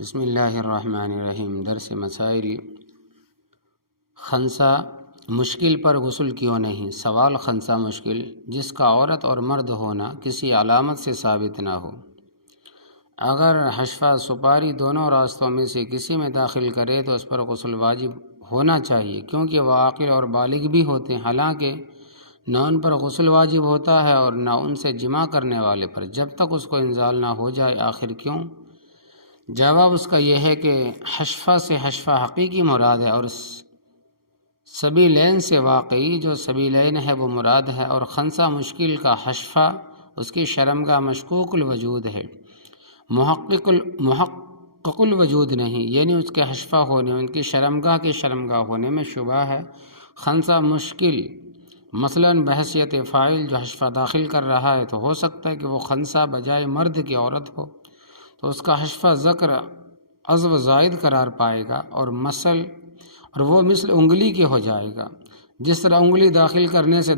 بسم اللہ الرحمن الرحیم۔ درس مسائل۔ خنثی مشکل پر غسل کیوں نہیں؟ سوال خنثی مشکل جس کا عورت اور مرد ہونا کسی علامت سے ثابت نہ ہو، اگر حشفہ سپاری دونوں راستوں میں سے کسی میں داخل کرے تو اس پر غسل واجب ہونا چاہیے، کیونکہ وہ عاقل اور بالغ بھی ہوتے ہیں، حالانکہ نہ ان پر غسل واجب ہوتا ہے اور نہ ان سے جماع کرنے والے پر جب تک اس کو انزال نہ ہو جائے۔ آخر کیوں؟ جواب اس کا یہ ہے کہ حشفہ سے حشفہ حقیقی مراد ہے، اور سبیلین سے واقعی جو سبیلین ہے وہ مراد ہے، اور خنثی مشکل کا حشفہ اس کی شرمگاہ مشکوک الوجود ہے، محقق الوجود نہیں، یعنی اس کے حشفہ ہونے، ان کی شرمگاہ کے شرمگاہ ہونے میں شبہ ہے۔ خنثی مشکل مثلاً بحیثیت فاعل جو حشفہ داخل کر رہا ہے، تو ہو سکتا ہے کہ وہ خنثی بجائے مرد کی عورت ہو، تو اس کا حشفہ ذکر عضو زائد قرار پائے گا، اور وہ مثل انگلی کے ہو جائے گا۔ جس طرح انگلی داخل کرنے سے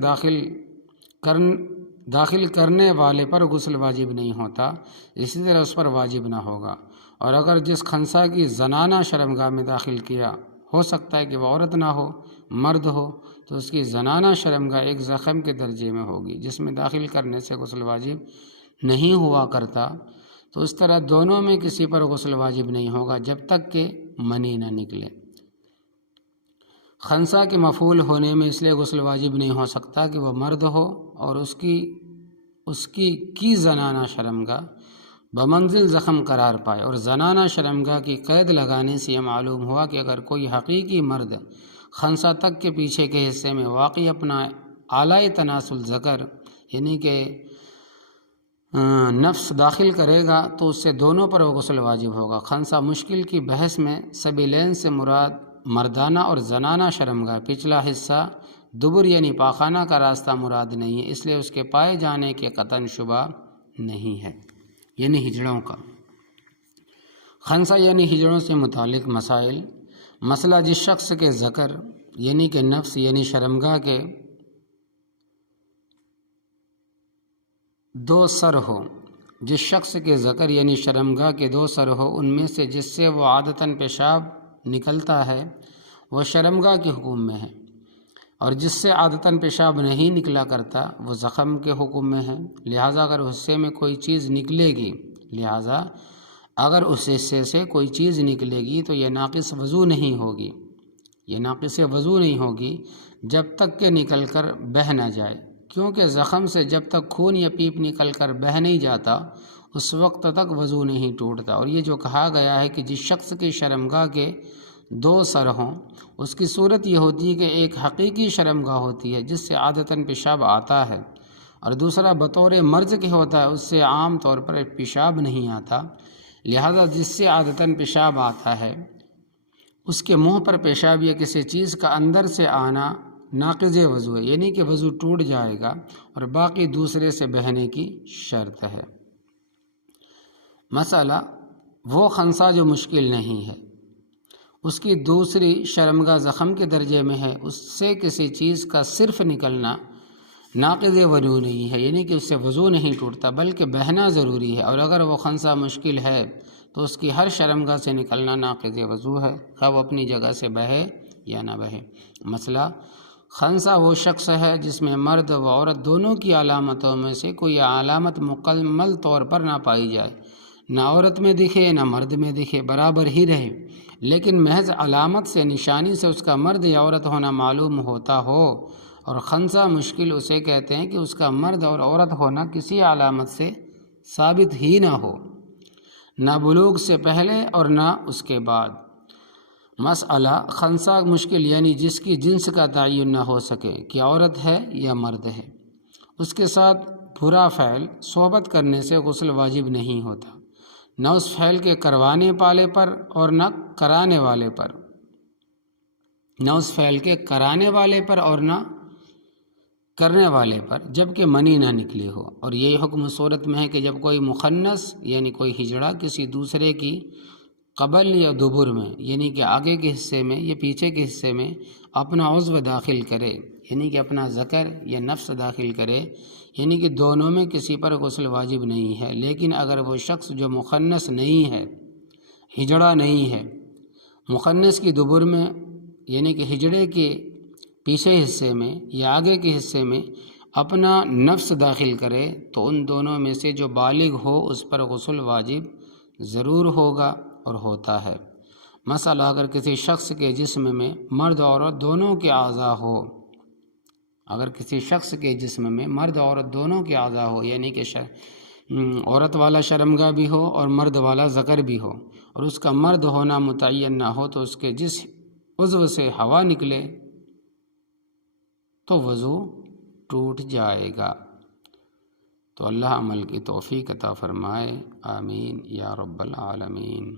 داخل کرنے والے پر غسل واجب نہیں ہوتا، اسی طرح اس پر واجب نہ ہوگا۔ اور اگر جس خنثی کی زنانہ شرمگاہ میں داخل کیا، ہو سکتا ہے کہ وہ عورت نہ ہو، مرد ہو، تو اس کی زنانہ شرمگاہ ایک زخم کے درجے میں ہوگی جس میں داخل کرنے سے غسل واجب نہیں ہوا کرتا، تو اس طرح دونوں میں کسی پر غسل واجب نہیں ہوگا جب تک کہ منی نہ نکلے۔ خنثی کے مفعول ہونے میں اس لیے غسل واجب نہیں ہو سکتا کہ وہ مرد ہو اور اس کی زنانہ شرمگاہ بمنزل زخم قرار پائے، اور زنانہ شرمگاہ کی قید لگانے سے یہ معلوم ہوا کہ اگر کوئی حقیقی مرد خنثی تک کے پیچھے کے حصے میں واقعی اپنا اعلی تناسل ذکر یعنی کہ نفس داخل کرے گا تو اس سے دونوں پر غسل واجب ہوگا۔ خنثی مشکل کی بحث میں سبیلین سے مراد مردانہ اور زنانہ شرمگاہ، پچھلا حصہ دبر یعنی پاخانہ کا راستہ مراد نہیں ہے، اس لیے اس کے پائے جانے کے قطعاً شبہ نہیں ہے، یعنی ہجڑوں کا۔ خنثی یعنی ہجڑوں سے متعلق مسائل۔ مسئلہ جس شخص کے ذکر یعنی کہ نفس یعنی شرمگاہ کے دو سر ہو، جس شخص کے ذکر یعنی شرمگاہ کے دو سر ہو، ان میں سے جس سے وہ عادتاً پیشاب نکلتا ہے وہ شرمگاہ کے حکم میں ہے، اور جس سے عادتاً پیشاب نہیں نکلا کرتا وہ زخم کے حکم میں ہے۔ لہٰذا اگر اس حصے سے کوئی چیز نکلے گی تو یہ ناقص وضو نہیں ہوگی جب تک کہ نکل کر بہہ نہ جائے، کیونکہ زخم سے جب تک خون یا پیپ نکل کر بہہ نہیں جاتا اس وقت تک وضو نہیں ٹوٹتا۔ اور یہ جو کہا گیا ہے کہ جس شخص کی شرمگاہ کے دو سر ہوں، اس کی صورت یہ ہوتی ہے کہ ایک حقیقی شرمگاہ ہوتی ہے جس سے عادتاً پیشاب آتا ہے، اور دوسرا بطور مرض کے ہوتا ہے، اس سے عام طور پر پیشاب نہیں آتا۔ لہذا جس سے عادتاً پیشاب آتا ہے اس کے منہ پر پیشاب یا کسی چیز کا اندر سے آنا ناقض وضو ہے، یعنی کہ وضو ٹوٹ جائے گا، اور باقی دوسرے سے بہنے کی شرط ہے۔ مسئلہ وہ خنثی جو مشکل نہیں ہے، اس کی دوسری شرمگاہ زخم کے درجے میں ہے، اس سے کسی چیز کا صرف نکلنا ناقض وضو نہیں ہے، یعنی کہ اس سے وضو نہیں ٹوٹتا بلکہ بہنا ضروری ہے، اور اگر وہ خنثی مشکل ہے تو اس کی ہر شرمگاہ سے نکلنا ناقض وضو ہے، خواہ وہ اپنی جگہ سے بہے یا نہ بہے۔ مسئلہ خنثی وہ شخص ہے جس میں مرد و عورت دونوں کی علامتوں میں سے کوئی علامت مکمل طور پر نہ پائی جائے، نہ عورت میں دکھے نہ مرد میں دکھے، برابر ہی رہے، لیکن محض علامت سے نشانی سے اس کا مرد یا عورت ہونا معلوم ہوتا ہو، اور خنثی مشکل اسے کہتے ہیں کہ اس کا مرد اور عورت ہونا کسی علامت سے ثابت ہی نہ ہو، نہ بلوغ سے پہلے اور نہ اس کے بعد۔ مسئلہ خنثی مشکل یعنی جس کی جنس کا تعین نہ ہو سکے کہ عورت ہے یا مرد ہے، اس کے ساتھ برا فعل صحبت کرنے سے غسل واجب نہیں ہوتا، نہ اس فعل کے کروانے والے پر اور نہ کرانے والے پر، نہ اس فعل کے کرانے والے پر اور نہ کرنے والے پر، جبکہ منی نہ نکلی ہو۔ اور یہی حکم صورت میں ہے کہ جب کوئی مخنث یعنی کوئی ہجڑا کسی دوسرے کی قبل یا دبر میں یعنی کہ آگے کے حصے میں یا پیچھے کے حصے میں اپنا عضو داخل کرے، یعنی کہ اپنا ذکر یا نفس داخل کرے، یعنی کہ دونوں میں کسی پر غسل واجب نہیں ہے، لیکن اگر وہ شخص جو مخنث نہیں ہے ہجڑا نہیں ہے۔ مخنث کی دبر میں یعنی کہ ہجڑے کے پیچھے حصے میں یا آگے کے حصے میں اپنا نفس داخل کرے تو ان دونوں میں سے جو بالغ ہو اس پر غسل واجب ضرور ہوگا اور ہوتا ہے۔ مثلا اگر کسی شخص کے جسم میں مرد اور عورت دونوں کے اعضاء ہو، اگر کسی شخص کے جسم میں مرد اور عورت دونوں کے اعضاء ہو، یعنی کہ عورت والا شرمگاہ بھی ہو اور مرد والا ذکر بھی ہو، اور اس کا مرد ہونا متعین نہ ہو تو اس کے جس عضو سے ہوا نکلے تو وضو ٹوٹ جائے گا۔ تو اللہ عمل کی توفیق عطا فرمائے، آمین یا رب العالمین۔